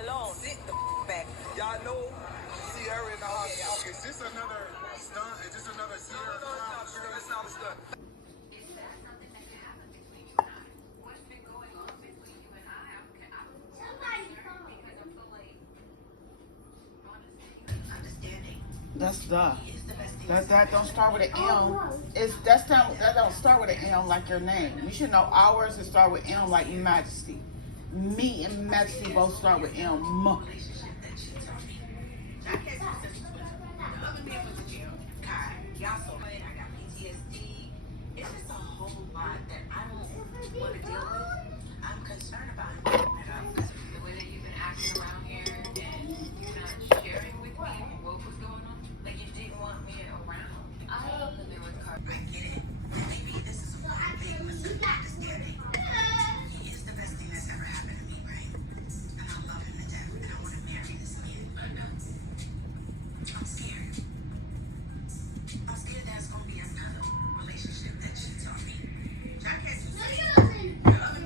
alone. Sit the back. Y'all know Sierra in the hospital. Is this another stunt? Is this another Sierra stunt? It's not a stunt. Is that something that could happen between you and I? What's been going on between you and I? I'm concerned because I feel like understanding. That's the. He is the best thing. That don't start with an M. That don't start with an M like your name. You should know ours that start with M like Majesty. Me and Majesty both start with M. Relationship that she taught me. I can't do this. The other man was in jail. God, y'all so bad. I got PTSD. It's just a whole lot that I don't want to deal with. I'm concerned about it. The way that you've been acting around here and you're not sharing with me what was going on. Like you didn't want me around. I love that there was car. I get it. Maybe this is a big misunderstanding. He is the best thing that's ever happened to me, right? And I love him to death. And I want to marry this man. I'm scared. I'm scared there's going to be another relationship that she taught me. I can't just say the other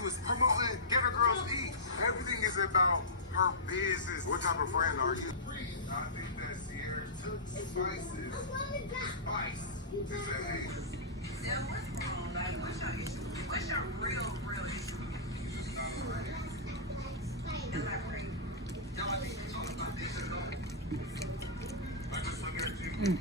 to is promoting, giving girls eat. Everything is about her business. What type of friend are you? I think that Sierra took spices, spice, and said, hey, Yeah, what's wrong? Like, what's your issue? What's your real issue? Elaborate. no, I think we talked about this. I just look at you.